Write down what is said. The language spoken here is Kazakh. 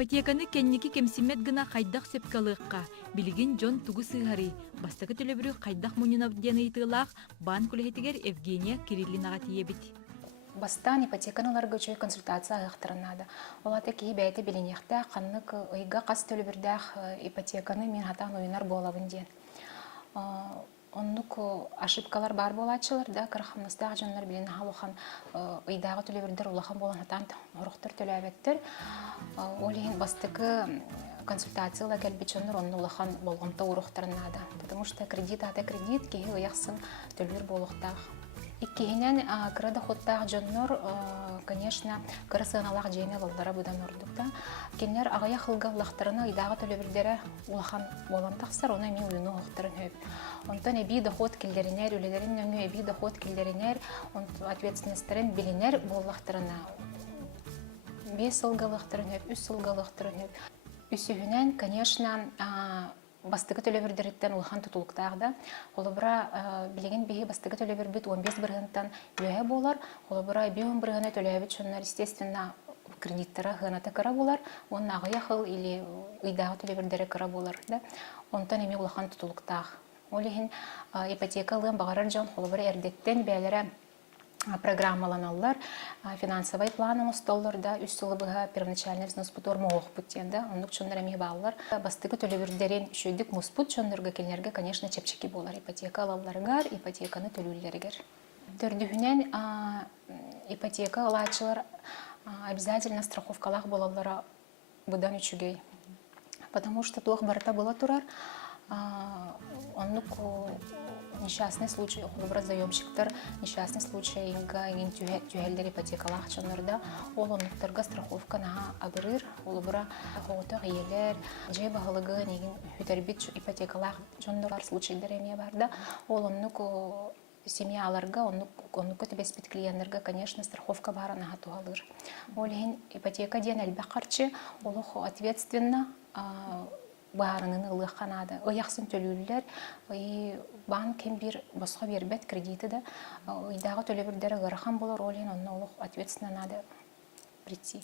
Ипотеканы кенники кемсимет гына хайдах сепкалыqqa, билигин Джон тугу сыгары. Бастакы төлөбүрү хайдах мунунав дені итылах банк үлехетигер Евгения Кириллинаға тиебит. Бастан ипотеканаларга чөй консультация агыктырынады. Олата кии бәйті білінекті қаннык ыйга қас төлөбүрдәх ипотеканы мен хатан ойынар болабын ден. Оннук ошибкалар бар болачылар да кырхамнастагы жонлар билен халухан ыйдагы төлөбүрдер улахан болан хатан хорохтор төлөбөттөр. Олин бастыкы консультациялар келбичоннор онну улахан болгонто урухтарынады. Потому что кредит ата кредит кии ыяқсын төлбүр болуктах. Иккиһинен кыра доходтаах дьоннор, конечно, кыра сыаналаах жейне лоллара будан ордукта. Кеннер агая хылга улахтарына ыйдаага төлөбүрдере улахан болантахсар, она ми уюну хоқтарын хөп. Онтон эби доход килдеринер, үлелерин нөңү эби доход килдеринер, ответственностьтерин билинер боллахтарына. 5 сылгалыктарын хөп, 3 сылгалыктарын хөп. Үсүһүнен, конечно, бастыгы төлөбүрдерден улахан тутулуктагда, холобура билеген биһи бастыгы төлөбүрбүт 15 быргынтан үе болар, холобура 10 быргына төлөбүт шоннар естественно кредиттара хыната кыра болар, онна агая хыл или ыйдагы төлөбүрдере кыра болар, да. Онтан эми улахан тутулуктаг. Олихин ипотекалыгын багарар жон холобура эрдеттен бәлере программаланалар, финансовый план столлар да үстөлбүгө первоначальный взнос путор моох путенда, онук чондар эми баалар. Бастыгы төлөбүрдерин шөйдүк муспут чондорго келерге, конечно, чепчеки болар ипотека алаларгар, ипотеканы төлүүлергер. Төрдүһүнен ипотека алачылар обязательно страховкалах болалара будан үчүгөй. Потому что туох барата бола турар, онук несчастный случай, образ заемщиктар, несчастный случай, ин тюхелдер ипотекалах чонорда, олонуктарга страховка на абырыр, олобра хоотох иелер, жей багылыгы неген хүтербит ипотекалах чонорар случайдар эме барда, олонук семьяларга, онук өтебеспит клиентлерге, конечно, страховка бара на хатуалыр. Олин ипотека ден элбакарчы, олох ответственно баарынын ылык канады. Ыяқсын төлүүлер, банк кем бир босқа бербет кредиты да, ыйдагы төлөбүрдері ғырахан болар, олин онна олық ответственно надо прийти.